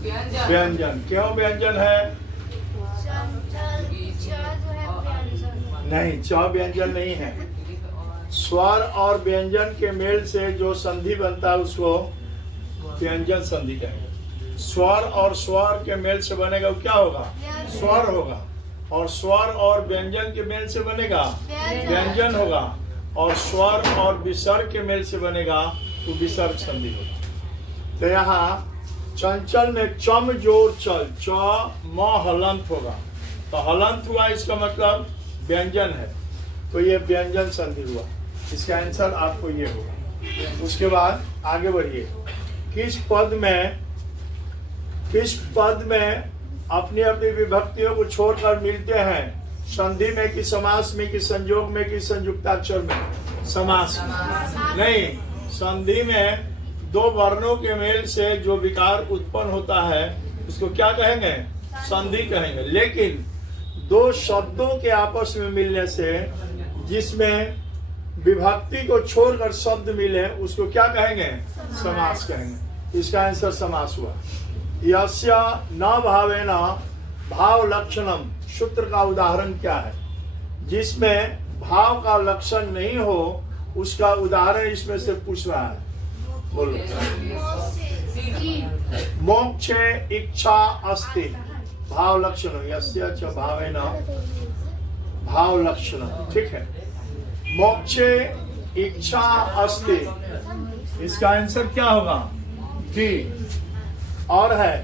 व्यंजन। क्यों व्यंजन है? नहीं, च व्यंजन नहीं है। स्वर और व्यंजन के मेल से जो संधि बनता है उसको व्यंजन संधि कहेंगे। स्वर और स्वर के मेल से बनेगा वो क्या होगा? स्वर होगा। और स्वर और व्यंजन के मेल से बनेगा व्यंजन होगा। और स्वर और विसर्ग के मेल से बनेगा तो विसर्ग संधि होगा। तो यहाँ चंचल में चम जोर चल, च म हलंत होगा। तो हलंत हुआ, इसका मतलब व्यंजन है, तो ये व्यंजन संधि हुआ। इसका आंसर आपको ये होगा। उसके बाद आगे बढ़िए। किस पद में अपनी अपनी विभक्तियों को छोड़कर मिलते हैं? संधि में कि समास में कि संयोग में कि संयुक्ताक्षर में? समास नहीं, संधि में दो वर्णों के मेल से जो विकार उत्पन्न होता है उसको क्या कहेंगे? संधि कहेंगे। लेकिन दो शब्दों के आपस में मिलने से जिसमें विभक्ति को छोड़कर शब्द मिले उसको क्या कहेंगे? समास कहेंगे। इसका आंसर समास हुआ। यस्य न भावेन भाव लक्षणम, सूत्र का उदाहरण क्या है? जिसमें भाव का लक्षण नहीं हो उसका उदाहरण इसमें से पूछ रहा है। बोलो। मोक्षे इच्छा अस्ति, भाव लक्षण। यस्य च भावेन भाव लक्षण, ठीक है। मोक्षे इच्छा अस्ति, इसका आंसर क्या होगा? डी। और है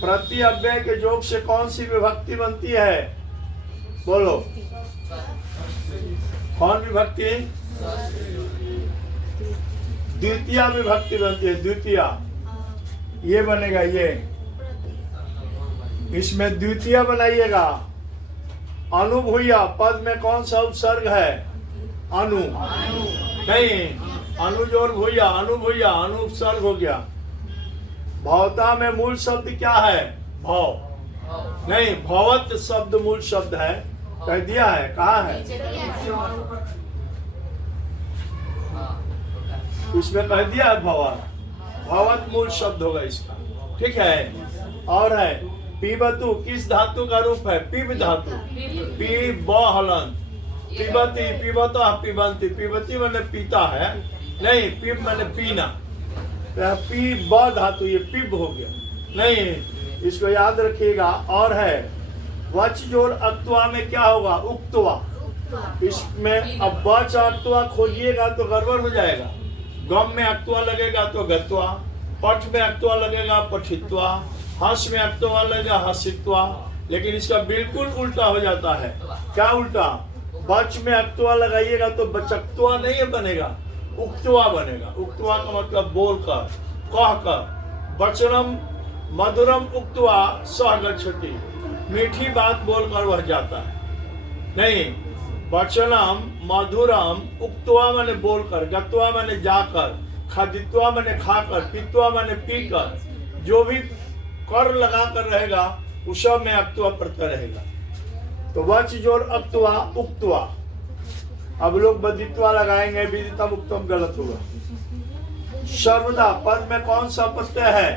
प्रत्यव्यय के योग से कौन सी विभक्ति बनती है? बोलो। कौन विभक्ति? द्वितीय विभक्ति बनती है। द्वितीय ये बनेगा, ये इसमें द्वितीय बनाइएगा। अनुभूय पद में कौन सा उपसर्ग है? अनु नहीं, अनुजोर भूया, अनुभूया, अनुपसर्ग हो गया। भवता में मूल शब्द क्या है? भव नहीं, भवत शब्द मूल शब्द है। कह दिया है, कहा है? इसमें कह दिया है भवत, भवत मूल शब्द होगा इसका, ठीक है। और है पीबतु, किस धातु का रूप है? पीब धातु। पी ब हलन, पीबती, पीबता, पीबंती। पीबती मैंने पीता है, नहीं, पीब मैंने पीना। पी ब धातु, ये पिब हो गया। नहीं, इसको याद रखिएगा। और है वच जोड़ अक्तवा में क्या होगा? उक्तवा। इसमें अब वच अक्तवा खोजिएगा तो गड़बड़ हो जाएगा। गम में अक्तवा लगेगा तो गत्वा, पठ में अक्तवा लगेगा पठित्वा, हंस में अक्तवा लगेगा हसित्वा। लेकिन इसका बिल्कुल उल्टा हो जाता है। क्या उल्टा? बच में अक्तवा लगाइएगा तो बचक्तवा नहीं बनेगा, उक्तवा बनेगा। उक्तवा का मतलब बोलकर, कहकर। वचनम मधुरम उक्तवा सह गच्छति, मीठी बात बोलकर वह जाता है। नहीं, वचनम मधुरम उक्तवा माने बोलकर, गत्वा माने जाकर, खादित्वा माने खाकर, पीत्वा माने पीकर। जो भी कर लगा कर रहेगा उस सब में अक्तवा प्रत्यय रहेगा। तो वच जोड़ अक्तवा उक्तवा। अब लोग बदित्वा लगाएंगे, विदितम उक्तम, गलत होगा। सर्वदा पद में कौन सा प्रत्यय है?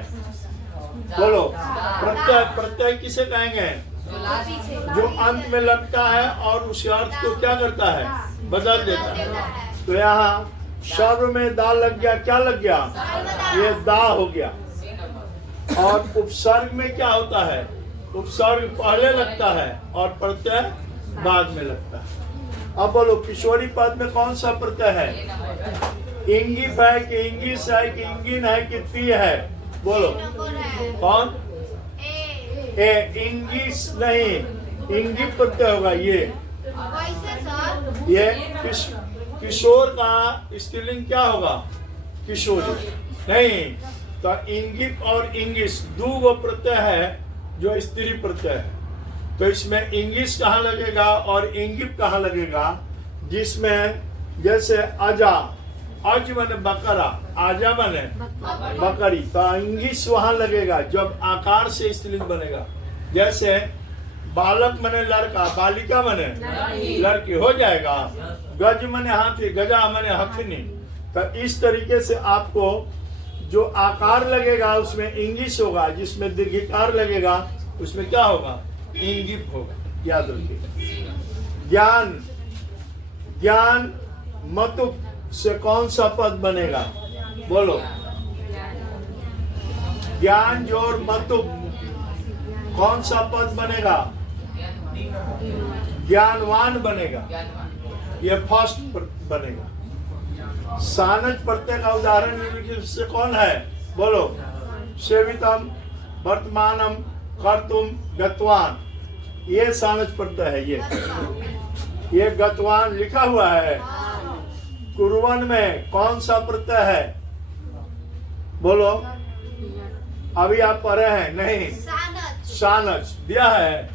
बोलो। प्रत्यय, प्रत्यय किसे कहेंगे? जो अंत में लगता है और उसके अर्थ को क्या करता है? बदल देता है। तो यहाँ सर्व में दा लग गया, क्या लग गया? ये दा हो गया। और उपसर्ग में क्या होता है? उपसर्ग पहले लगता है और प्रत्यय बाद में लगता है। अब बोलो, किशोरी पद में कौन सा प्रत्यय है? इंगित है कि इंगिस है कि इंगिन है कि ती है? बोलो। कौन? ए। इंगिस नहीं, इंगित प्रत्यय होगा। ये किशोर का स्त्रीलिंग क्या होगा? किशोरी। नहीं, तो इंगित और इंगिस दो वो प्रत्यय है जो स्त्री प्रत्यय है। तो इसमें इंगिस कहाँ लगेगा और इंगित कहाँ लगेगा? जिसमें जैसे अजा, अज माने बकरा, आजा माने बकरी, तो इंगिस वहां लगेगा जब आकार से स्त्रीलिंग बनेगा। जैसे बालक माने लड़का, बालिका माने लड़की हो जाएगा। गज माने हाथी, गजा माने हथनी। तो इस तरीके से आपको जो आकार लगेगा उसमें इंगिश होगा, जिसमें दीर्घिकार लगेगा उसमें क्या होगा? इंगिप होगा। याद रखिए। ज्ञान, ज्ञान मतुप से कौन सा पद बनेगा? बोलो। ज्ञान जोड़ मतुप कौन सा पद बनेगा? ज्ञानवान बनेगा। ये फर्स्ट बनेगा। सानच प्रत्यय का उदाहरण निम्नलिखित से कौन है? बोलो। सेवितम, वर्तमानम, कर्तुम, गतवान। ये सानच प्रत्यय है। ये गतवान लिखा हुआ है। कुर्वन में कौन सा प्रत्यय है? बोलो। अभी आप पढ़े हैं? नहीं, सानच दिया है।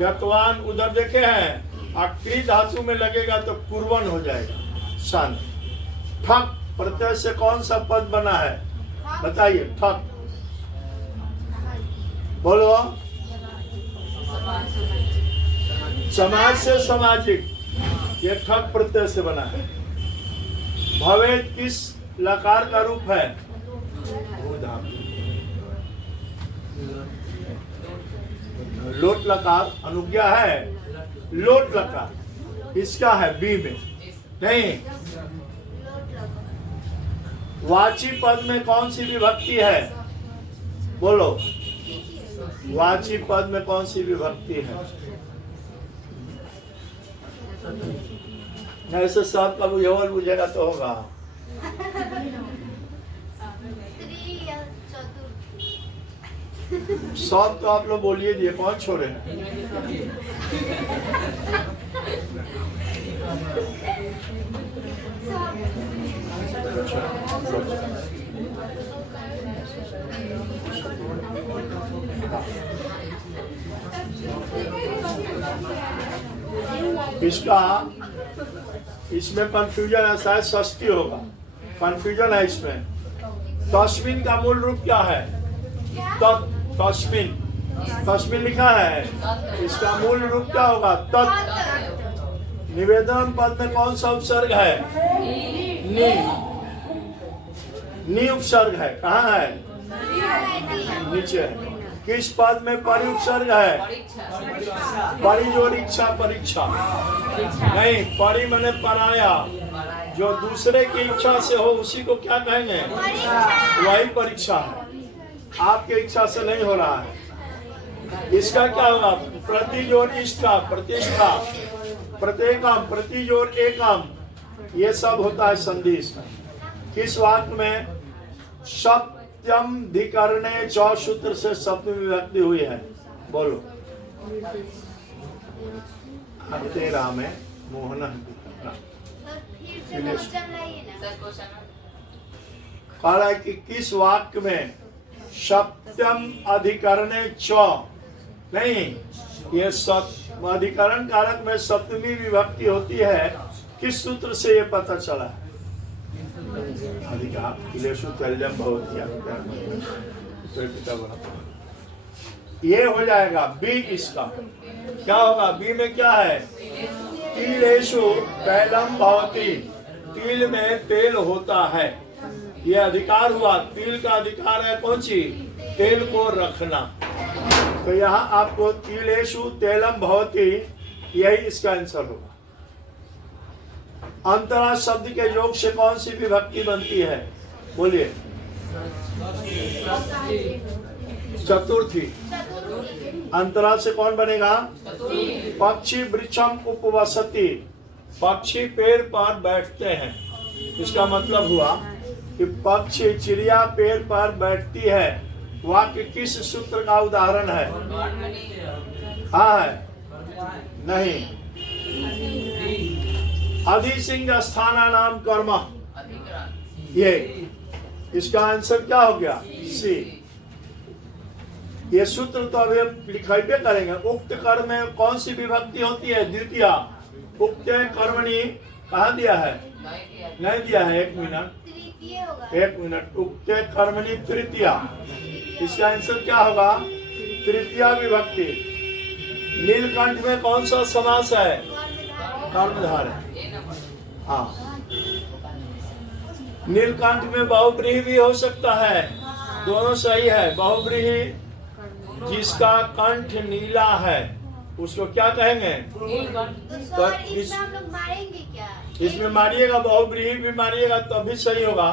गतवान उधर देखे हैं, क्री धातु में लगेगा तो कुर्वन हो जाएगा सान। ठक प्रत्यय से कौन सा पद बना है? बताइए। ठक बोलो। समाज से सामाजिक, ये ठक प्रत्यय से बना है। भवेद किस लकार का रूप है? लोट लकार अनुज्ञा है। लोट लकार इसका है बी में नहीं। वाची पद में कौन सी विभक्ति है? बोलो। वाची पद में कौन सी विभक्ति है? ऐसे सब का बुझेगा बुझेगा तो होगा। सब तो आप लोग बोलिए दिए, कौन छोड़े हैं? इसमें कंफ्यूजन है, शायद षष्ठी होगा। कंफ्यूजन है इसमें। तस्मिन का मूल रूप क्या है? तस्मिन, तस्मिन लिखा है, इसका मूल रूप क्या होगा? तत्। निवेदन पद में कौन सा उपसर्ग है? नी। नी उपसर्ग है। कहाँ है? नीचे है। किस पद में परि उपसर्ग है? परि जोड़ इच्छा, परीक्षा नहीं। परि मने पराया, जो दूसरे की इच्छा से हो उसी को क्या कहेंगे? वही परीक्षा है। आपके इच्छा से नहीं हो रहा है। इसका क्या होगा? प्रति जोड़ इष्टा, प्रतिष्ठा, प्रत्येकम, प्रति जोड़ एकम, ये सब होता है संधि इसका। किस वाक्य में सप्तम धिकरणे चौ सूत्र से सप्तमी विभक्ति हुई है? बोलो। हरते रामे मोहन कह रहा है कि किस वाक्य में सप्तम अधिकरणे चौ नहीं, ये अधिकरण कारक में सप्तमी विभक्ति होती है। किस सूत्र से ये पता चला है? ये हो जाएगा बी। इसका क्या होगा? बी में क्या है? तिलेषु तैलम भवति, तिल में तेल होता है। ये अधिकार हुआ। तिल का अधिकार है कौन सी? तेल को रखना। तो यहाँ आपको तिलेषु तेलम भवति, यही इसका आंसर होगा। अंतरा शब्द के योग से कौन सी विभक्ति बनती है? बोलिए। चतुर्थी। अंतरा से कौन बनेगा? पक्षी वृक्षम उपवसति, पक्षी पेड़ पर बैठते हैं। इसका मतलब हुआ कि पक्षी, चिड़िया पेड़ पर बैठती है। वाक्य किस सूत्र का उदाहरण है? हाँ है? नहीं। अधिसिंह स्थाना नाम कर्म, ये इसका आंसर क्या हो गया? सी। ये सूत्र तो अभी लिखाइबे करेंगे। उक्त कर्म में कौन सी विभक्ति होती है? द्वितीय। उक्त कर्मणि कहाँ दिया है? नहीं दिया है। एक मिनट। उक्त कर्मणि तृतीय, इसका आंसर क्या होगा? तृतीय विभक्ति। नीलकंठ में कौन सा समास है? कर्मधारय। हाँ। नीलकंठ में बहुव्रीहि भी हो सकता है, दोनों सही है। बहुव्रीहि जिसका कंठ नीला है उसको क्या कहेंगे? तो सर इसमें हम लोग मारेंगे क्या? इसमें मारिएगा, बहुव्रीहि भी मारिएगा तो भी सही होगा।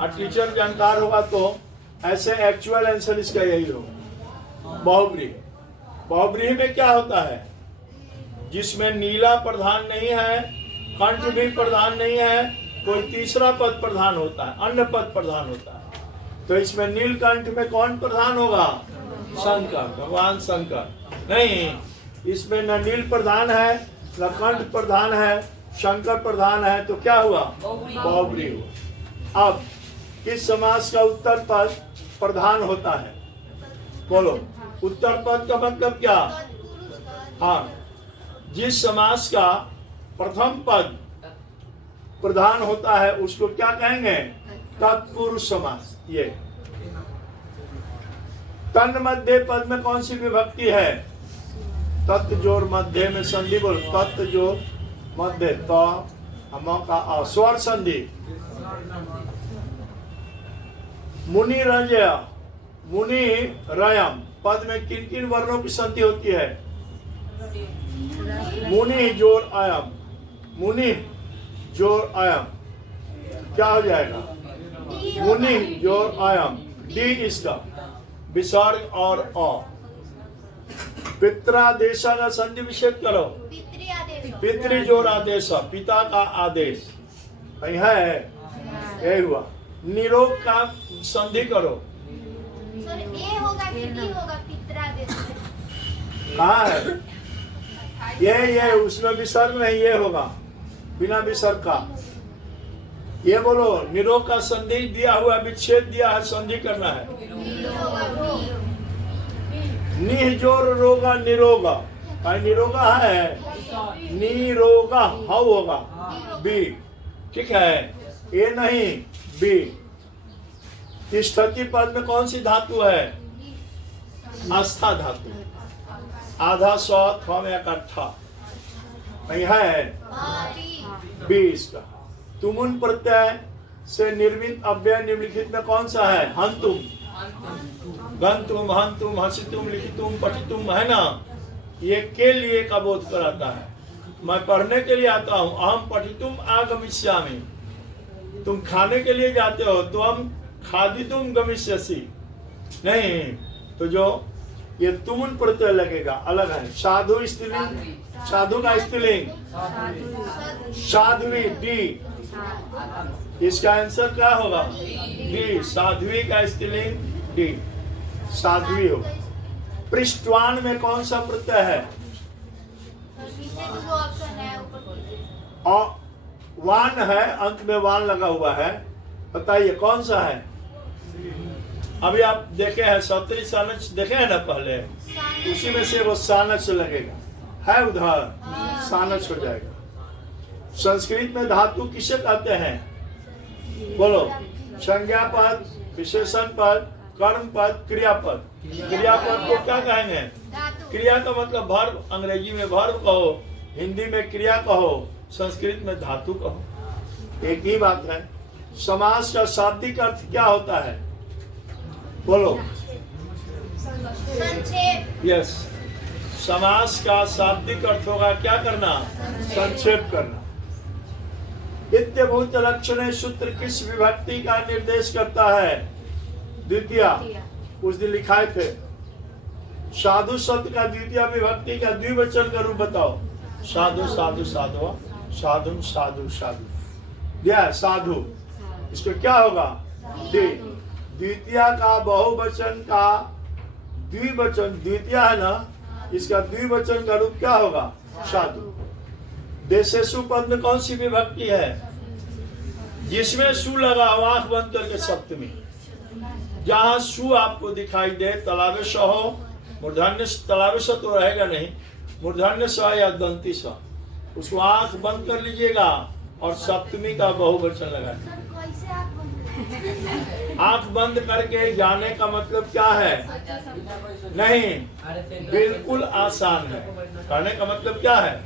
और टीचर जानकार होगा तो ऐसे एक्चुअल आंसर इसका यही होगा, बहुव्रीहि। बहुव्रीहि में क्या होता है? जिसमें नीला प्रधान नहीं है, कंठ भी प्रधान नहीं है, कोई तीसरा पद प्रधान होता है, अन्य पद प्रधान होता है। तो इसमें नीलकंठ में कौन प्रधान होगा? शंकर, भगवान शंकर। नहीं, इसमें न नील प्रधान है, न कंठ प्रधान है, शंकर प्रधान है, तो क्या हुआ? बहुव्रीहि हुआ। अब किस समास का उत्तर पद प्रधान होता है? बोलो, उत्तर पद का मतलब क्या? हाँ, जिस समास का प्रथम पद प्रधान होता है उसको क्या कहेंगे? तत्पुरुष समास। ये तन मध्य पद में कौन सी विभक्ति है? तत् जोर मध्य में संधि। बोल, तत् जोर मध्य, तो का स्वर संधि। मुनि रजय, मुनि रयम पद में किन किन वर्णों की संधि होती है? मुनि जोर अयम, मुनि जोर अयम, क्या हो जाएगा? मुनि जोर अयम, डी इसका विसर्ग और अ। पित्रादेशा का संधि विच्छेद करो। पितृ जोर आदेश, पिता का आदेश कहीं है? यही हुआ। निरोग का संधि करो। सर ए होगा कि डी होगा? पित्रादेश कहाँ है? ये उसमें विसर्ग नहीं, ये होगा बिना विसर्ग का। ये बोलो, निरोग का संधि दिया हुआ, विच्छेद दिया है, संधि करना है। निजोर रोगा निरोगा, कहीं निरोगा है? निरोगा हाउ होगा? बी, ठीक है। ए नहीं, बी। तिष्ठति पद में कौन सी धातु है? आस्था धातु। आधा सौ थ में इकट्ठा नहीं है? बी इसका। तुमुन प्रत्यय से निर्मित अव्यय निम्नलिखित में कौन सा है? हंतुम, गंतुम, हंतुम, हसितुम, लिखितुम, पठितुम, है ना? ये के लिए का बोध कराता है। मैं पढ़ने के लिए आता हूँ, अहम पठितुम आगमिष्यामि। तुम खाने के लिए जाते हो तो हम खादितुम गमिष्यसि। नहीं, तो जो ये तुमुन प्रत्यय लगेगा अलग है। साधु स्त्रीलिंग, साधु का स्त्रीलिंग साध्वी, डी। इसका आंसर क्या होगा? डी। साध्वी का स्त्रीलिंग डी, साध्वी होगा। पृष्ठवान में कौन सा प्रत्यय है? और वान है, अंत में वान लगा हुआ है, बताइए कौन सा है? अभी आप देखे हैं सौतरी सानच देखे हैं ना पहले, उसी में से वो सानच लगेगा, है उधर सानच हो जाएगा। संस्कृत में धातु किसे कहते हैं? बोलो, संज्ञा पद, विशेषण पद, कर्म पद, क्रियापद। क्रियापद को क्या कहेंगे? क्रिया का मतलब वर्ब, अंग्रेजी में वर्ब कहो, हिंदी में क्रिया कहो, संस्कृत में धातु कहो, एक ही बात है। समास का शाब्दिक अर्थ क्या होता है? बोलो। संक्षेप। यस, समास का शाब्दिक अर्थ होगा क्या करना? संक्षेप करना। इत्यभूत लक्षण सूत्र किस विभक्ति का निर्देश करता है? द्वितीया। उस दिन लिखाए थे। साधु शब्द का द्वितीय विभक्ति का द्विवचन का रूप बताओ। साधु, साधु, साधु, साधु, साधु, साधु। या साधु, इसको क्या होगा? द्वितीय का बहुवचन का द्विवचन, द्वितीय है ना, इसका द्विवचन का रूप क्या होगा? साधु। देशेषु पद में कौन सी विभक्ति है? जिसमें सु लगा हो, आंख बंद करके सप्तमी। जहां सु आपको दिखाई दे, तलावेश हो, मूर्धन्य तलावेश तो रहेगा नहीं, मूर्धन्य स या दंती स, उसको आंख बंद कर लीजिएगा और सप्तमी का बहुवचन लगा दीजिए। आंख बंद करके जाने का मतलब क्या है? नहीं, बिल्कुल आसान है। कहने का मतलब क्या है?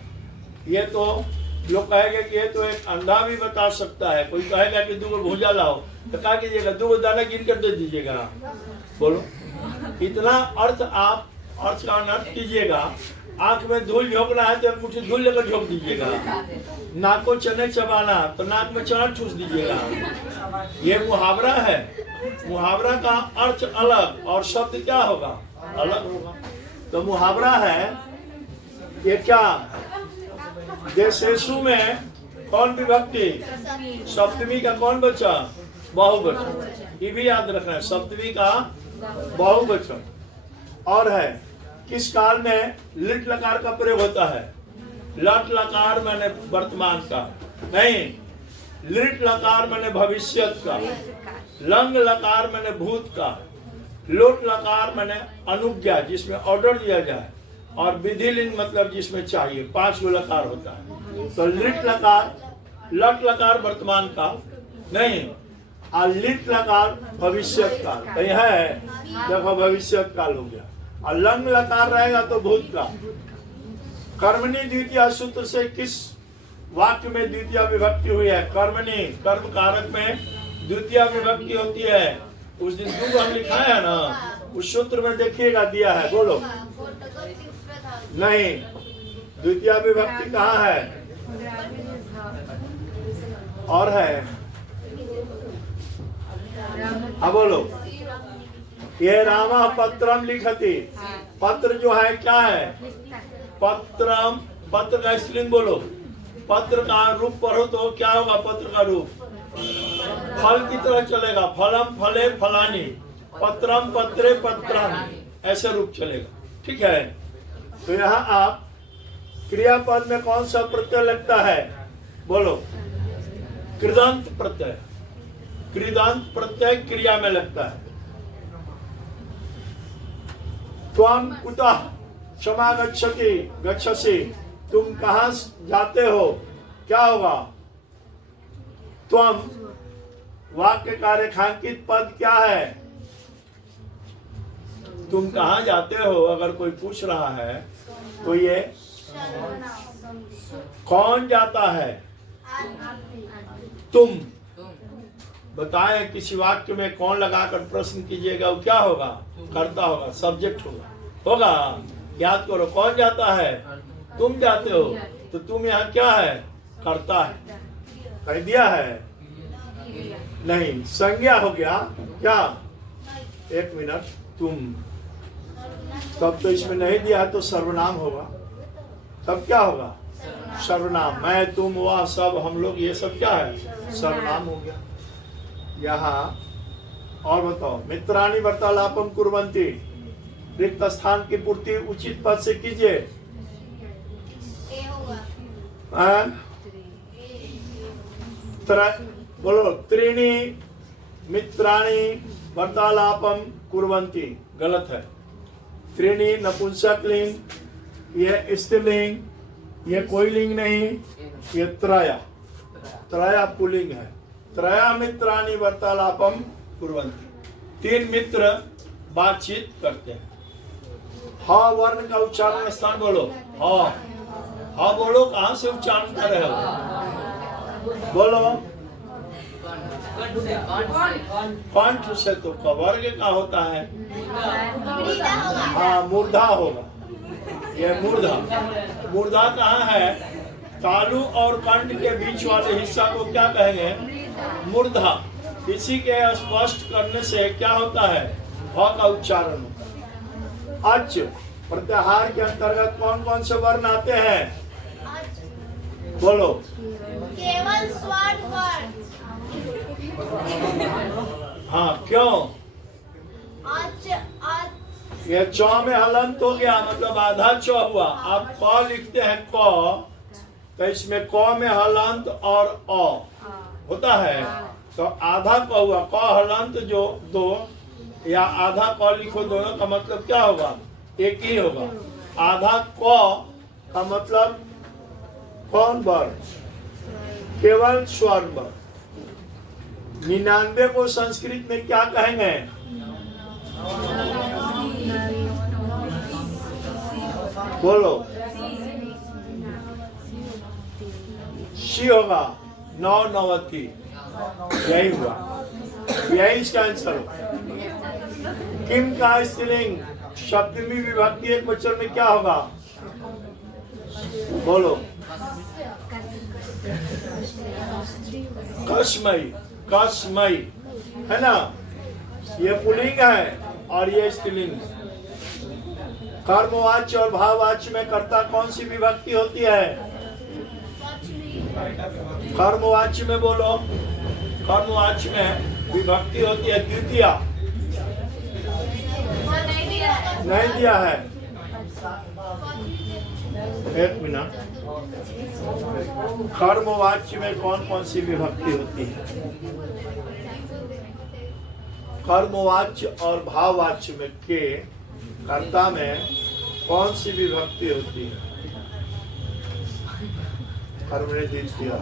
ये तो लोग कहेंगे कि ये तो एक अंधा भी बता सकता है। कोई कहेगा कि 2 भूजा लाओ, तो क्या कीजिएगा? 2 दाना गिन कर दे दीजिएगा। बोलो, इतना अर्थ आप अर्थ का अनर्थ कीजिएगा। आंख में धूल झोंकना है तो एक मुट्ठी धूल लेकर झोंक दीजिएगा। नाक को चने चबाना तो नाक में चना ठूस दीजिएगा। ये मुहावरा है। मुहावरा का अर्थ अलग और शब्द क्या होगा? अलग होगा। तो मुहावरा है ये क्या? देशेषु में कौन विभक्ति? सप्तमी का कौन बचा? बहुवचन। ये भी याद रखना है, सप्तमी का बहुवचन। और है किस काल में लिट लकार का प्रयोग होता है? लट लकार मैंने वर्तमान का नहीं, लिट लकार मैंने भविष्यत का, लंग लकार मैंने भूत का, लोट लकार मैंने अनुज्ञा जिसमें ऑर्डर दिया जाए, और विधि लिंग मतलब जिसमें चाहिए। 5 गो लकार होता है। तो लिट लकार, लट लकार वर्तमान का नहीं, और लिट लकार भविष्यत काल। तो यह है, देखो भविष्यत काल हो गया। और लंग लकार रहेगा तो भूत का। कर्मणि द्वितीय सूत्र से किस वाक्य में द्वितीय विभक्ति हुई है? कर्मणि, कर्म कारक में द्वितीय विभक्ति होती है। उस दिन 2 हम लिखाया है ना, उस सूत्र में देखिएगा दिया है। बोलो नहीं, द्वितीय विभक्ति कहाँ है? और है, अब बोलो। ये रामा पत्रम लिखती। पत्र जो है क्या है? पत्रम, पत्र का स्त्रीलिंग बोलो। पत्र का रूप पढ़ो तो क्या होगा? पत्र का रूप फल की तरह चलेगा। फलम फले फलानी, पत्रम पत्रे पत्रानी, ऐसे रूप चलेगा। ठीक है। तो यहाँ आप क्रियापद में कौन सा प्रत्यय लगता है? बोलो। कृदंत प्रत्यय। कृदंत प्रत्यय क्रिया में लगता है। त्वं कुतः समागच्छति गच्छसि, तुम कहाँ जाते हो? क्या होगा? त्वं वाक्य का रेखांकित पद क्या है? तुम कहाँ जाते हो अगर कोई पूछ रहा है तो ये कौन जाता है? तुम बताए। किसी वाक्य में कौन लगाकर प्रश्न कीजिएगा, वो क्या होगा? करता होगा, सब्जेक्ट होगा। याद करो, कौन जाता है? तुम जाते हो। तो तुम यहाँ क्या है? करता है। कह दिया है? नहीं, संज्ञा हो गया। क्या? 1 मिनट। तुम, तब तो इसमें नहीं दिया है तो सर्वनाम होगा। तब क्या होगा? सर्वनाम। मैं, तुम, वह, सब, हम लोग, ये सब क्या है? सर्वनाम हो गया। यहाँ और बताओ। मित्राणि वार्तालापम कुर्वन्ति, रिक्त स्थान की पूर्ति उचित पद से कीजिए। बोलो। त्रीणि मित्राणि वार्तालापम कुर्वन्ति, गलत है। त्रीणि नपुंसक लिंग, ये स्त्रीलिंग, ये कोई लिंग नहीं, ये त्रया। त्रया पुल्लिंग है। त्रया मित्राणि वार्तालापम कुर्वन्ति, 3 मित्र बातचीत करते हैं। हा वर्ण का उच्चारण स्थान बोलो। हा बोलो। कहाँ से उच्चारण कर रहे हो? बोलो। कंठ से। तो वर्ग का होता है। हाँ, मूर्धा होगा। यह मूर्धा। मूर्धा कहाँ है? तालु और कंठ के बीच वाले हिस्सा को क्या कहेंगे? मूर्धा। इसी के स्पष्ट करने से क्या होता है? ह का उच्चारण। अच प्रत्याहार के अंतर्गत कौन कौन से वर्ण आते हैं? बोलो। केवल स्वर वर्ण। हाँ, क्यों? ये चौ में हलंत हो गया, मतलब आधा चौ हुआ। आप क लिखते हैं क, तो इसमें क में हलंत और अ होता है, तो आधा क हुआ। क हलंत जो 2 या आधा क लिखो, दोनों का मतलब क्या होगा? एक ही होगा। आधा क का मतलब कौन वर्ण? केवल स्वर वर्ण। 99 को संस्कृत में क्या कहेंगे? बोलो। शी होगा नौ नवती, यही हुआ, यही इसका आंसर होगा। किम का स्त्रीलिंग सप्तमी विभक्ति एक वचन में क्या होगा? बोलो। कसमई, कसमई है ना, ये पुल्लिंग है और ये स्त्रीलिंग। कर्मवाच्य और भाववाच्य में कर्ता कौन सी विभक्ति होती है? कर्मवाच्य में बोलो, कर्मवाच्य में विभक्ति होती है द्वितीया। नहीं दिया है, एक मिनट। कर्मवाच्य में कौन कौन सी विभक्ति होती है? कर्मवाच्य और भाववाच्य में के कर्ता में कौन सी विभक्ति होती है? कर्म ने द्वितीया।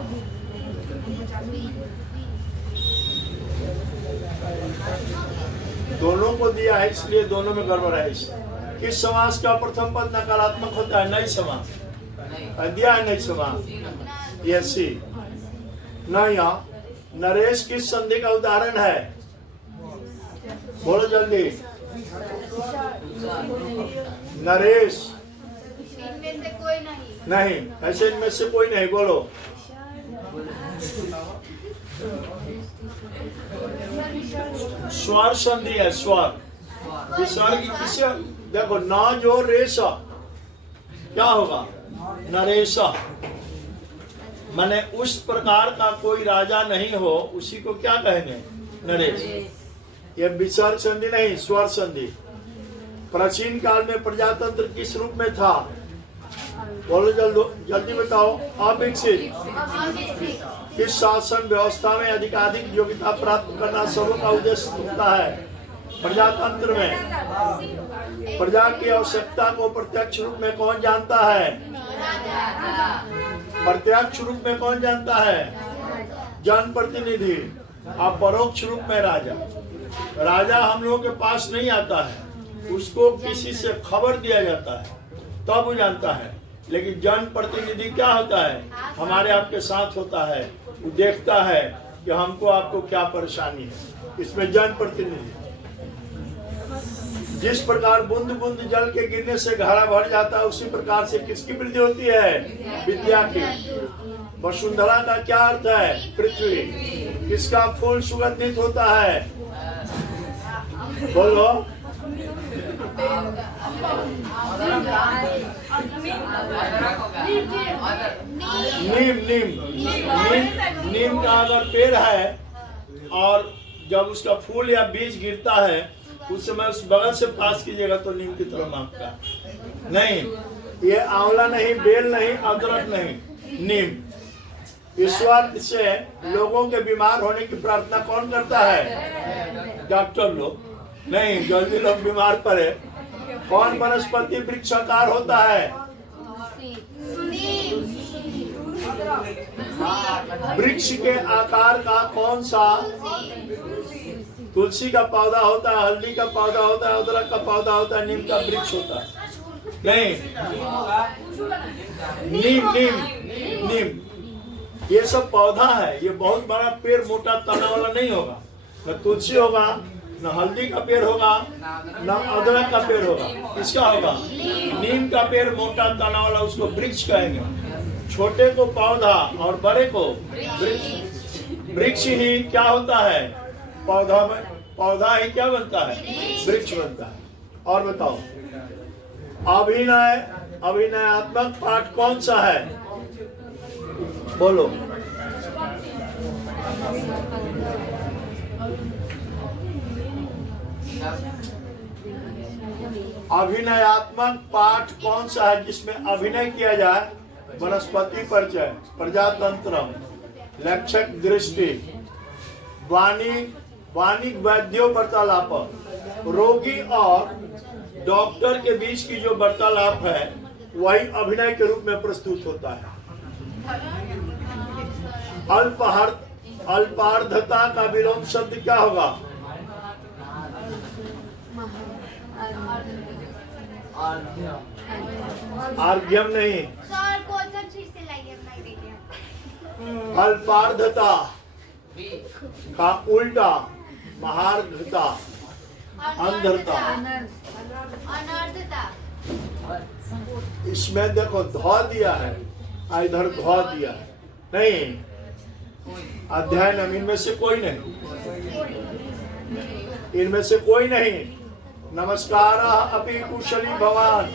दोनों को दिया है इसलिए दोनों में गड़बड़ है। किस समास का प्रथम पद नकारात्मक होता है? नई समास दिया है, नई समास ये सी। नया नरेश किस संधि का उदाहरण है? बोलो जल्दी। नरेश इनमें से कोई नहीं। नहीं, ऐसे इनमें से कोई नहीं, बोलो। स्वर संधि है, स्वर। विसर्ग किसे? देखो ना जो रेशा क्या होगा? नरेशा। माने उस प्रकार का कोई राजा नहीं हो, उसी को क्या कहेंगे? नरेश। ये विसर्ग संधि नहीं, स्वर संधि। प्राचीन काल में प्रजातंत्र किस रूप में था? बोलो जल्दी बताओ। अविकसित। किस शासन व्यवस्था में अधिकाधिक योग्यता प्राप्त करना सबों का उद्देश्य होता है? प्रजातंत्र में प्रजा की आवश्यकता को प्रत्यक्ष रूप में कौन जानता है? प्रत्यक्ष रूप में कौन जानता है? जनप्रतिनिधि। और परोक्ष रूप में राजा। राजा हम लोगों के पास नहीं आता है, उसको किसी से खबर दिया जाता है तब वो जानता है। लेकिन जनप्रतिनिधि क्या होता है? हमारे आपके साथ होता है, वो देखता है कि हमको आपको क्या परेशानी है। इसमें जनप्रतिनिधि। जिस प्रकार बूंद बूंद जल के गिरने से घड़ा भर जाता है, उसी प्रकार से किसकी वृद्धि होती है? विद्या की। वसुंधरा का क्या अर्थ है? पृथ्वी। किसका फूल सुगंधित होता है? बोलो। नीम। नीम का अगर पेड़ है और जब उसका फूल या बीज गिरता है, उस समय उस बगल से पास कीजिएगा तो नीम की तरह मांगता नहीं। ये आंवला नहीं, बेल नहीं, अदरक नहीं, नीम। ईश्वर से लोगों के बीमार होने की प्रार्थना कौन करता है? डॉक्टर लोग नहीं, जल्दी लोग बीमार पड़े। कौन वनस्पति वृक्षाकार होता है? वृक्ष के आकार का कौन सा? तुलसी का पौधा होता है, हल्दी का पौधा होता है, अदरक का पौधा होता है, नीम का वृक्ष होता है। नहीं, नीम ये सब पौधा है। ये बहुत बड़ा पेड़ मोटा तना वाला नहीं होगा। न तुलसी होगा, न हल्दी का पेड़ होगा, न अदरक का पेड़ होगा। किसका होगा? नीम का पेड़ मोटा तना वाला, उसको वृक्ष कहेंगे। छोटे को पौधा और बड़े को वृक्ष। वृक्ष ही क्या होता है? पौधा में पौधा ही क्या बनता है? वृक्ष बनता है। और बताओ, अभिनयात्मक पाठ कौन सा है? बोलो। अभिनयात्मक पाठ कौन सा है जिसमें अभिनय किया जाए? वनस्पति परिचय, प्रजातंत्र, लक्षक दृष्टि, वाणिक वैद्यो वार्तालाप। रोगी और डॉक्टर के बीच की जो वार्तालाप है वही अभिनय के रूप में प्रस्तुत होता है। अल्पार्धता का विलोम शब्द क्या होगा? आर्घ्यम नहीं। सर क्वेश्चन फिर से लाइए, नहीं देखिए। अल्पार्धता का उल्टा महार्घता, अंधता। अनर्थता। इसमें देखो धो दिया है, इधर धो दिया है। नहीं, अध्ययन इनमें से कोई नहीं, इनमें से कोई नहीं। नमस्कार अपि कुशली भवान,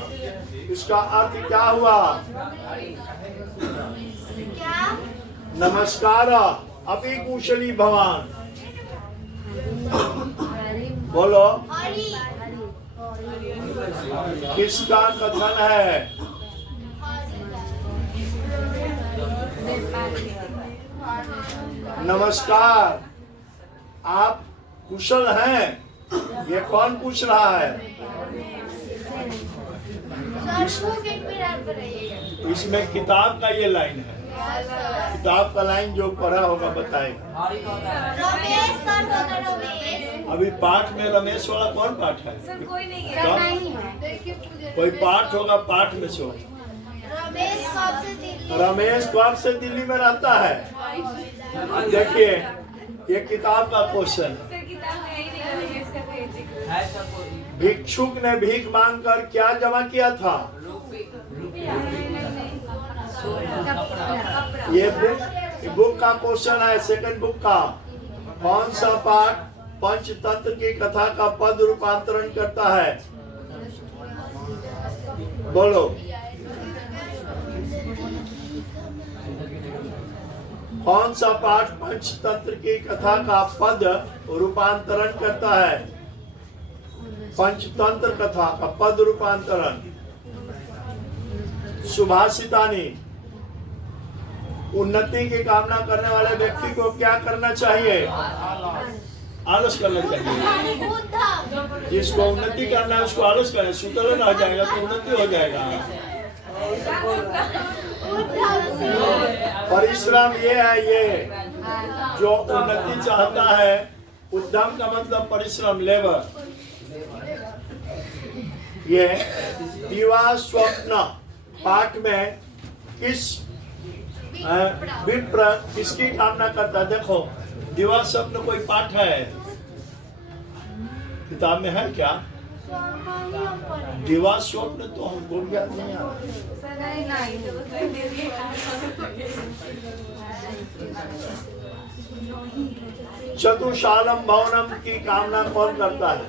इसका अर्थ क्या हुआ? क्या? नमस्कार अपि कुशली भवान, बोलो हरि। किसका कथन है? नमस्कार, आप कुशल हैं? ये कौन पूछ रहा है? इसमें किताब का ये लाइन है, किताब का लाइन जो पढ़ा होगा बताएगा। रमेश सर होगा, रमेश। अभी पाठ में रमेश वाला कौन पाठ है? सर कोई नहीं क्या? है। कोई पाठ होगा, पाठ में से होगा। रमेश कब से दिल्ली? रमेश कब से दिल्ली में रहता है? देखिए, ये किताब का क्वेश्चन है। सर किताब में यही नहीं है, इसका कोई जिक्र। भिक्षुक ने भीख मांगकर क्या जमा किया था? ये बुक का क्वेश्चन है, सेकंड बुक का। कौन सा पाठ पंचतंत्र की कथा का पद रूपांतरण करता है? बोलो। कौन सा पाठ पंचतंत्र की कथा का पद रूपांतरण करता है? पंचतंत्र कथा का पद रूपांतरण। सुभाषितानी, उन्नति की कामना करने वाले व्यक्ति को क्या करना चाहिए? आलस करना चाहिए। उद्धव। जिसको उन्नति करना है उसको आलस करे, सुतलन हो जाएगा तो उन्नति हो जाएगा। परिश्रम ये है, ये जो उन्नति चाहता है। उद्यम का मतलब परिश्रम, लेबर। ये दिवा स्वप्न पाठ में किस विप्र किसकी कामना करता है? देखो, दिवा स्वप्न कोई पाठ है, किताब में है क्या? दिवा स्वप्न तो हमको ज्ञात नहीं आ चतुशालम भवनम की कामना कौन करता है?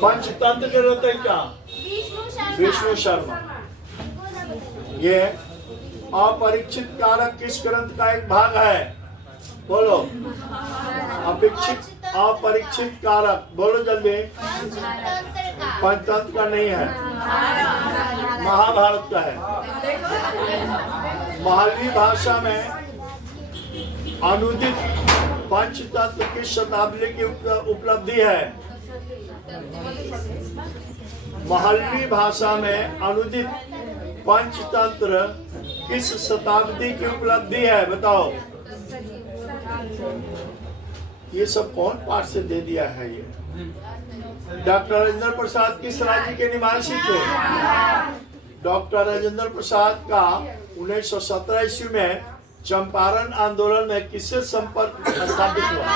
पंचतंत्र के रहते क्या? विष्णु शर्मा। ये अपरीक्षित कारक किस ग्रंथ का एक भाग है? बोलो। अपरीक्षित कारक, बोलो जल्दी। पंचतंत्र का नहीं है, महाभारत का है। महलवी भाषा में अनुदित पंचतंत्र किस शताब्दी की उपलब्धि है? महलवी भाषा में अनुदित पंचतंत्र किस शताब्दी की उपलब्धि है? बताओ। ये सब कौन पाठ से दे दिया है? ये डॉक्टर राजेंद्र प्रसाद किस राज्य के निवासी थे? डॉक्टर राजेंद्र प्रसाद का 1917 ईस्वी में चंपारण आंदोलन में किससे संपर्क स्थापित हुआ?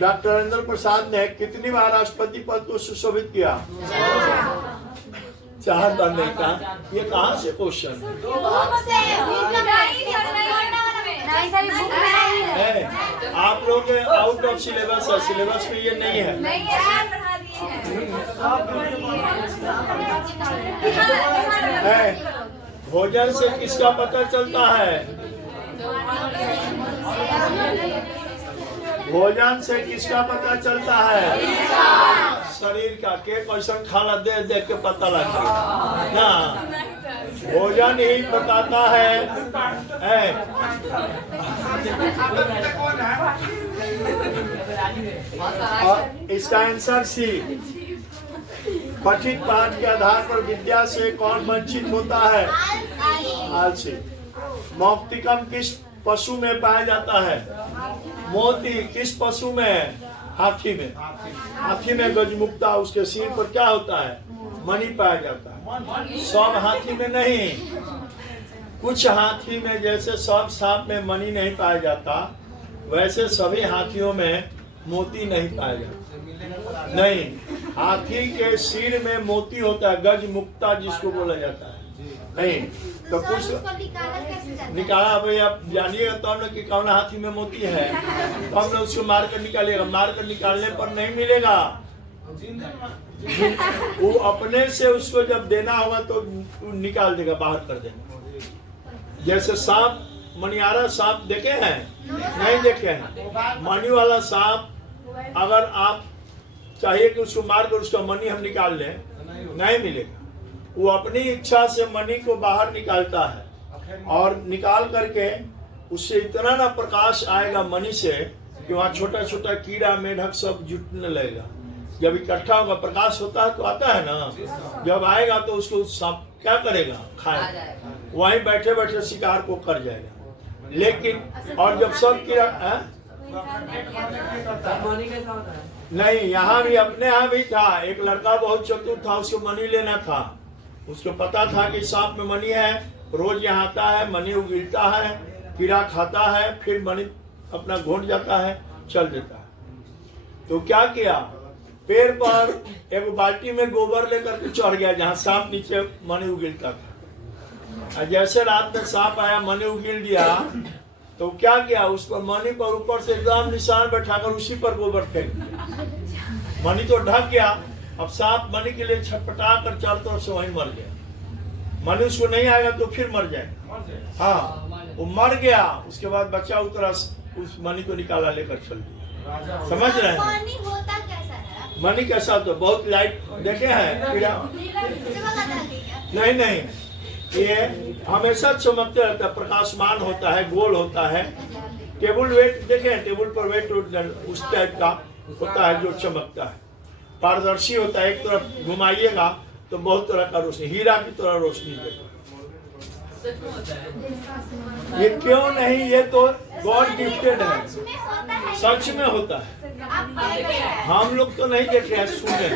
डॉक्टर राजेंद्र प्रसाद ने कितनी बार राष्ट्रपति पद को सुशोभित किया? 4 बार। नहीं कहा, ये कहाँ से क्वेश्चन है? आप लोग के आउट ऑफ सिलेबस है, सिलेबस में ये नहीं है। भोजन से किसका पता चलता है? भोजन से किसका पता चलता है? शरीर का। के क्वेश्चन खाना दे देख के पता लगता ना, भोजन ही बताता है। इसका आंसर सी। पठित पाठ के आधार पर विद्या से कौन वंचित होता है? आलसी। मौक्तिकम किस पशु में पाया जाता है? मोती किस पशु में? हाथी में। हाथी में गजमुक्ता, उसके सिर पर क्या होता है? मणि पाया जाता है। सब हाथी में नहीं, कुछ हाथी में जैसे सब सांप में मणि नहीं पाया जाता, वैसे सभी हाथियों में मोती नहीं पाया जाता। नहीं, हाथी के सिर में मोती होता है, गज मुक्ता जिसको बोला जाता है। नहीं तो सर, कुछ उसको निकाला कैसे जाता है? निकाला भाई, आप जानिएगा तब न कि कौन हाथी में मोती है, तो हम लोग उसको मार कर निकालेगा। मार कर निकालने पर नहीं मिलेगा, वो अपने से उसको जब देना होगा तो निकाल देगा, बाहर कर देगा। जैसे सांप, मणियारा सांप देखे हैं? नहीं देखे हैं। मणि वाला सांप अगर आप चाहिए कि उसको मार कर उसका मणि हम निकाल लें, नहीं मिलेगा। वो अपनी इच्छा से मणि को बाहर निकालता है और निकाल करके उससे इतना ना प्रकाश आएगा मणि से कि वहाँ छोटा छोटा कीड़ा मेढक सब जुटने लगेगा। जब इकट्ठा होगा, प्रकाश होता है तो आता है ना, जब आएगा तो उसको सांप क्या करेगा? खाएगा। वहीं बैठे बैठे शिकार को कर जाएगा। लेकिन और जब सब कीड़ा नहीं, यहाँ भी अपने यहाँ भी था एक लड़का बहुत चतुर था, उसको मणि लेना था। उसको पता था कि सांप में मणि है, रोज यहाँ आता है, मणि उगलता है, कीड़ा खाता है, फिर मणि अपना घोंट जाता है, चल देता है। तो क्या किया, पेड़ पर एक बाल्टी में गोबर लेकर के चढ़ गया जहाँ सांप नीचे मणि उगलता था। जैसे रात में सांप आया, मणि उगल दिया, तो क्या किया, उस पर मणि पर ऊपर से एकदम निशान बैठाकर उसी पर गोबर फेंक दिया। मणि तो ढक गया। अब सांप मणि के लिए छटपटा कर चारों तरफ से वहीं मर गया। मणि उसको नहीं आएगा तो फिर मर जाएगा। हाँ, वो मर गया। उसके बाद बच्चा उतरा, उस मणि को निकाला, लेकर चल दिया। समझ रहे हैं? मणि होता कैसा है? मणि कैसा होता? बहुत लाइट देखे हैं कीड़ा? नहीं नहीं, ये हमेशा चमकते रहता है, प्रकाशमान होता है, गोल होता है। टेबल वेट देखे हैं? टेबल पर वेट उस टाइप का होता है जो चमकता है, पारदर्शी होता है। एक तरफ घुमाइएगा तो बहुत तरह का रोशनी, हीरा की तरह रोशनी देता है। ये क्यों नहीं, ये तो गॉड गिफ्टेड है, सच में होता है। हम लोग तो नहीं देखे हैं, सुने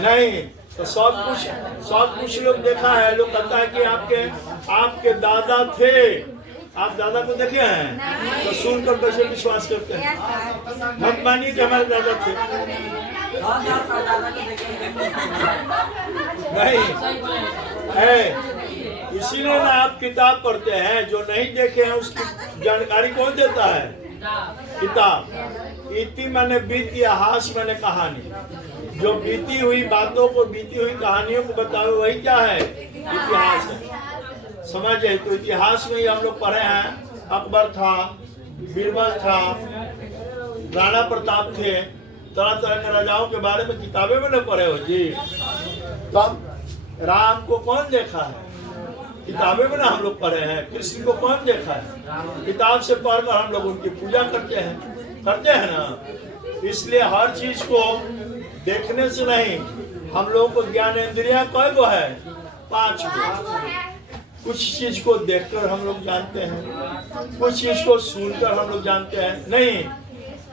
नहीं, तो सब कुछ लोग देखा है। लोग कहता है कि आपके दादा थे, आप दादा को देखे हैं, तो सुनकर कैसे विश्वास करते हैं? मत मानिए कि हमारे दादा थे। नहीं है, इसीलिए ना आप किताब पढ़ते हैं। जो नहीं देखे हैं उसकी जानकारी कौन देता है? किताब। इति माने बीत, इतिहास माने कहानी। जो बीती हुई बातों को, बीती हुई कहानियों को बताओ, वही क्या है? इतिहास है। समझे? तो इतिहास में ही हम लोग पढ़े हैं, अकबर था, बीरबल था, राणा प्रताप थे, तरह तरह के राजाओं के बारे में किताबें में न पढ़े हो जी? तब राम को कौन देखा है? किताबें में ना हम लोग पढ़े हैं। कृष्ण को कौन देखा है? किताब से पढ़कर हम लोग उनकी पूजा करते हैं ना। इसलिए हर चीज को देखने से नहीं, हम लोगों को ज्ञानेंद्रियां कई गो है? 5 गो। कुछ चीज को देखकर हम लोग जानते हैं, कुछ चीज को सुनकर हम लोग जानते हैं। नहीं,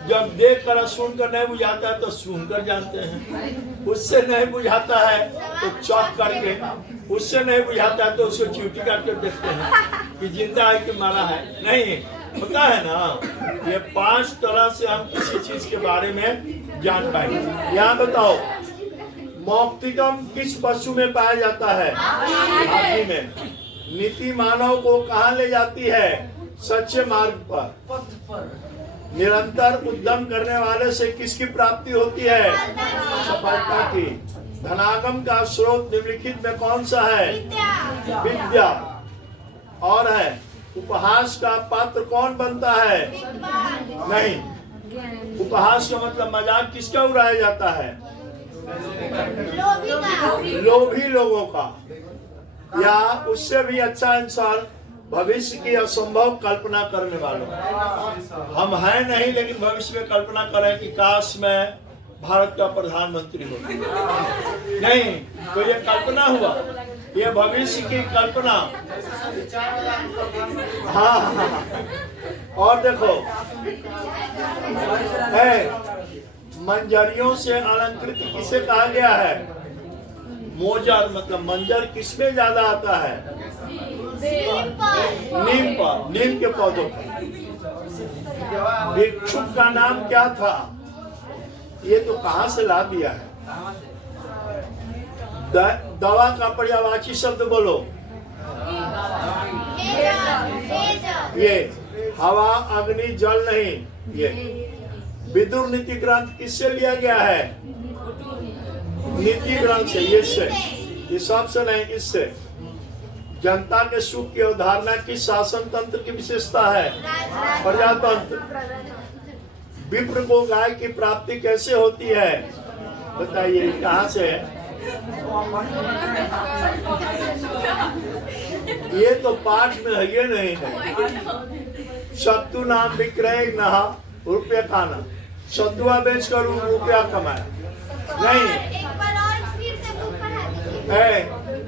जब देख कर सुनकर नहीं बुझाता है तो सुनकर जानते हैं। उससे नहीं बुझाता है तो चौक करके, उससे नहीं बुझाता है तो उसको चींटी काट कर देखते हैं कि जिंदा है कि मारा है। नहीं होता है ना। ये 5 तरह से हम किसी चीज के बारे में जान पाएंगे। यहाँ बताओ, मौक्तिकम किस पशु में पाया जाता है? हाथी में। नीति मानव को कहाँ ले जाती है? सच्चे मार्ग पर। निरंतर उद्यम करने वाले से किसकी प्राप्ति होती है? सफलता की। धनागम का स्रोत निम्नलिखित में कौन सा है? विद्या। और है उपहास का पात्र कौन बनता है? नहीं, उपहास का मतलब मजाक किसका उड़ाया जाता है? लोभी लोगों का, या उससे भी अच्छा इंसान भविष्य की असंभव कल्पना करने वालों। हम हैं नहीं, लेकिन भविष्य में कल्पना करें कि काश मैं भारत का प्रधानमंत्री हो। नहीं, तो ये कल्पना हुआ, ये भविष्य की कल्पना। हाँ। और देखो, मंजरियों से अलंकृत किसे कहा गया है? मोजर मतलब मंजर किसमें ज्यादा आता है? नीम पर, नीम के पौधों पर। भिक्षुक का नाम क्या था? ये तो कहां से ला दिया है? दवा का पर्यायवाची शब्द बोलो। ये हवा, अग्नि, जल नहीं। ये विदुर नीति ग्रंथ किससे लिया गया है? नीति ग्रंथ से। ये सबसे नहीं, इससे। जनता के सुख की अवधारणा की शासन तंत्र की विशेषता है? प्रजातंत्र। विप्र को गाय की प्राप्ति कैसे होती है? बताइए कहाँ से है? ये तो पाठ में है, ये नहीं है। सत्तू नाम विक्रय नहा रुपया खाना। सत्तुआ बेच कर रुपया कमाया नहीं है।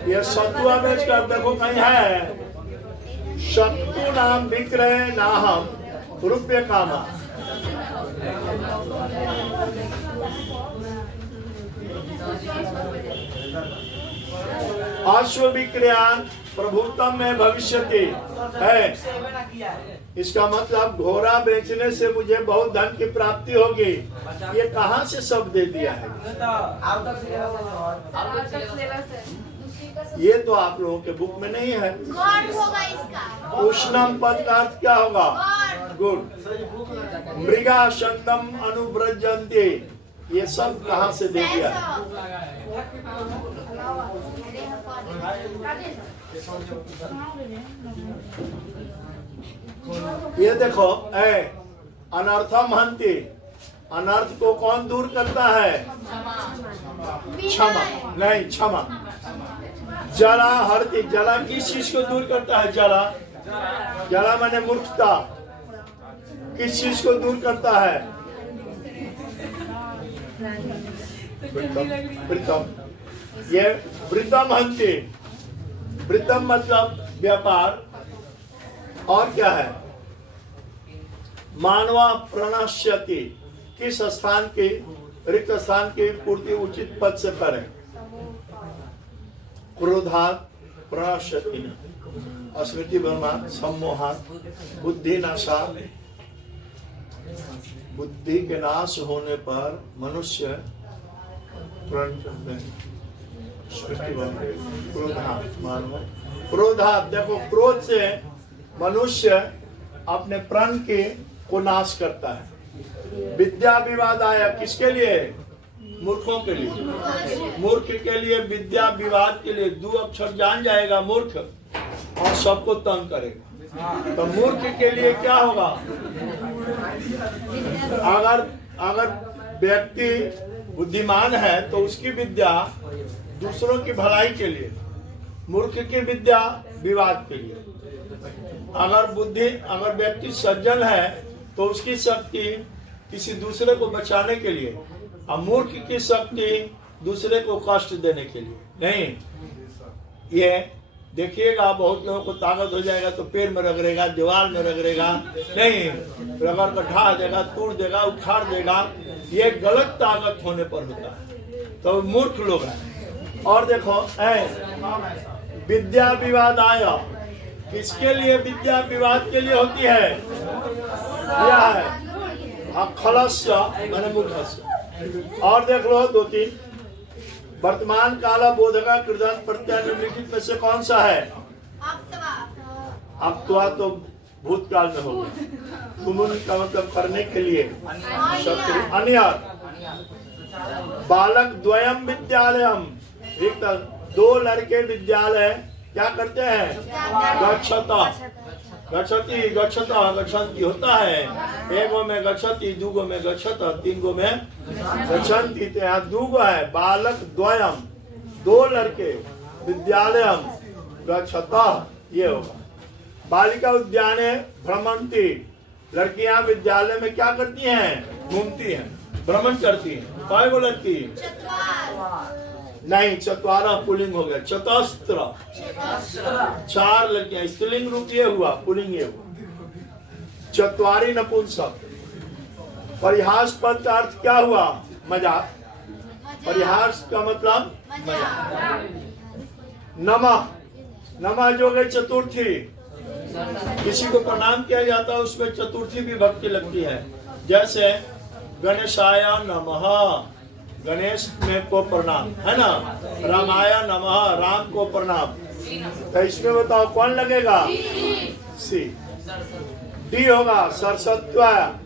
ये सत्तुआ बेच कर देखो कहीं है? सत्तू नाम विक्रय नाहम रुपया कामा। अश्व विक्रयान प्रभुतम में भविष्यति है। इसका मतलब घोड़ा बेचने से मुझे बहुत धन की प्राप्ति होगी। ये कहाँ से शब्द दे दिया है? ये तो आप लोगों के बुक में नहीं है। होगा इसका। उष्णम पद का अर्थ क्या होगा? गुड। मृगा शंतम अनुव्रजंती, ये सब कहाँ से दे दिया है? ये देखो, अनर्थम हंति, अनर्थ को कौन दूर करता है? क्षमा नहीं, क्षमा। जला हरति, जला किस चीज को दूर करता है? जला, जला माने मूर्खता। किस चीज को दूर करता है? वृतम। ये वृतम हंति, वृतम मतलब व्यापार। और क्या है? मानवा प्रणश्यति, किस स्थान की, रिक्त स्थान की पूर्ति उचित पद से करें। क्रोधात प्रणश्यति, स्मृति वर्मा, सम्मोहात, बुद्धि नाशात, बुद्धि के नाश होने पर मनुष्य क्रोधात, मानव क्रोधात। देखो, क्रोध से मनुष्य अपने प्रण के को नाश करता है। विद्या विवाद आया किसके लिए? मूर्खों के लिए। मूर्ख के लिए, विद्या विवाद के लिए। 2 अक्षर जान जाएगा मूर्ख और सबको तंग करेगा। तो मूर्ख के लिए क्या होगा? अगर व्यक्ति बुद्धिमान है तो उसकी विद्या दूसरों की भलाई के लिए, मूर्ख की विद्या विवाद के लिए। अगर व्यक्ति सज्जन है तो उसकी शक्ति किसी दूसरे को बचाने के लिए, और मूर्ख की शक्ति दूसरे को कष्ट देने के लिए। नहीं, ये देखिएगा बहुत लोगों को ताकत हो जाएगा तो पैर में रगड़ेगा, दीवार में रगड़ेगा। नहीं, रगड़ कर ढा देगा, तोड़ देगा, उखाड़ देगा। ये गलत ताकत होने पर होता है, तो मूर्ख लोग हैं। और देखो, विद्या विवाद आया किसके लिए? विद्या विवाद के लिए होती है। क्या है? खलस्य माने मूर्खस्य। और देख लो 2-3 वर्तमान काला बोधका कृदंत प्रत्यय निम्नलिखित में से कौन सा है? अक्त्वा तो भूतकाल में होगा। कुमुन का मतलब करने के लिए। अन्य बालक द्वयम विद्यालयम, 2 लड़के विद्यालय क्या करते हैं? गच्छता, गच्छति, गच्छता, गच्छन्ति होता है। 1 में गच्छति, 2 में गच्छता, 3 में गच्छन्ति। तो यहाँ 2 है। बालक द्वयम, 2 लड़के, विद्यालयम गच्छता, ये होगा। बालिका उद्याने भ्रमंती, लड़कियां विद्यालय में क्या करती हैं? घूमती हैं, भ्रमण करती हैं। 5 लड़की नहीं, चतवारा पुलिंग हो गया। चतस्त्र, 4 लड़कियां। स्त्रीलिंग रूप ये हुआ, पुलिंग ये हुआ। चतवारी नपुंसक। परिहास पद का अर्थ क्या हुआ? मजाक। परिहार का मतलब मजा। नमः, नमः जो गई चतुर्थी। किसी को प्रणाम किया जाता है उसमें चतुर्थी विभक्ति लगती है। जैसे गणेशाय नमः, गणेश में को प्रणाम, है ना। रामाय नमः, राम को प्रणाम। तो इसमें बताओ कौन लगेगा? सी। डी होगा सरस्वत्या।